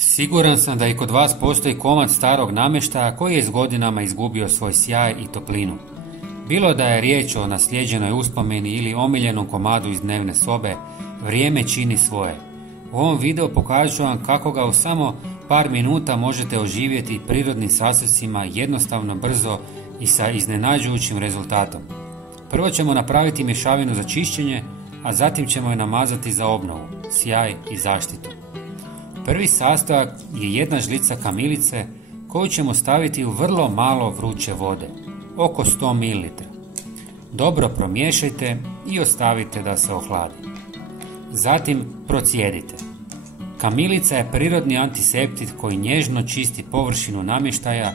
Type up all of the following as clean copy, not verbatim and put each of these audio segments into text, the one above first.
Siguran sam da i kod vas postoji komad starog namještaja koji je s godinama izgubio svoj sjaj i toplinu. Bilo da je riječ o naslijeđenoj uspomeni ili omiljenom komadu iz dnevne sobe, vrijeme čini svoje. U ovom videu pokažu ću vam kako ga u samo par minuta možete oživjeti prirodnim sastojcima jednostavno, brzo i sa iznenađujućim rezultatom. Prvo ćemo napraviti mješavinu za čišćenje, a zatim ćemo je namazati za obnovu, sjaj i zaštitu. Prvi sastojak je jedna žlica kamilice koju ćemo staviti u vrlo malo vruće vode, oko 100 ml. Dobro promiješajte i ostavite da se ohladi. Zatim procijedite. Kamilica je prirodni antiseptik koji nježno čisti površinu namještaja,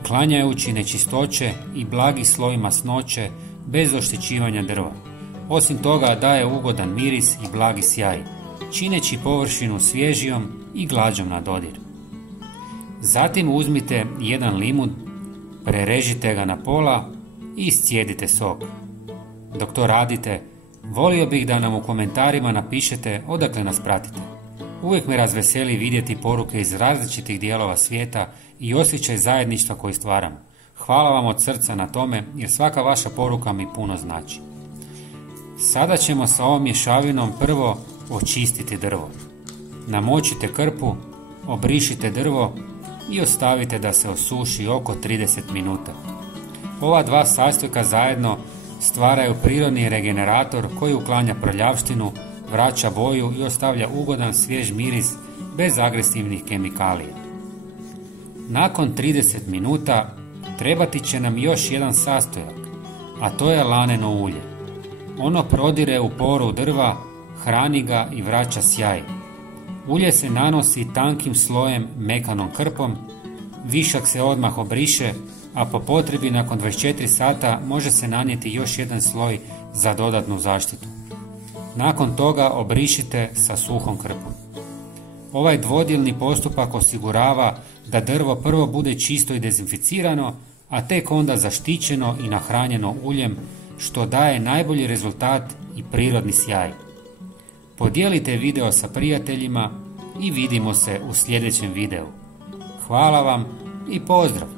uklanjajući nečistoće i blagi sloj masnoće bez oštećivanja drva. Osim toga daje ugodan miris i blagi sjaj, čineći površinu svježijom i glađom na dodir. Zatim uzmite jedan limun, prerežite ga na pola i iscijedite sok. Dok to radite, volio bih da nam u komentarima napišete odakle nas pratite. Uvijek me razveseli vidjeti poruke iz različitih dijelova svijeta i osjećaj zajedništva koji stvaramo. Hvala vam od srca na tome, jer svaka vaša poruka mi puno znači. Sada ćemo sa ovom mješavinom prvo očistiti drvo. Namočite krpu, obrišite drvo i ostavite da se osuši oko 30 minuta. Ova dva sastojka zajedno stvaraju prirodni regenerator koji uklanja prljavštinu, vraća boju i ostavlja ugodan svjež miris bez agresivnih kemikalija. Nakon 30 minuta trebati će nam još jedan sastojak, a to je laneno ulje. Ono prodire u poru drva, hrani ga i vraća sjaj. Ulje se nanosi tankim slojem mekanom krpom, višak se odmah obriše, a po potrebi nakon 24 sata može se nanijeti još jedan sloj za dodatnu zaštitu. Nakon toga obrišite sa suhom krpom. Ovaj dvodjelni postupak osigurava da drvo prvo bude čisto i dezinficirano, a tek onda zaštićeno i nahranjeno uljem, što daje najbolji rezultat i prirodni sjaj. Podijelite video sa prijateljima i vidimo se u sljedećem videu. Hvala vam i pozdrav!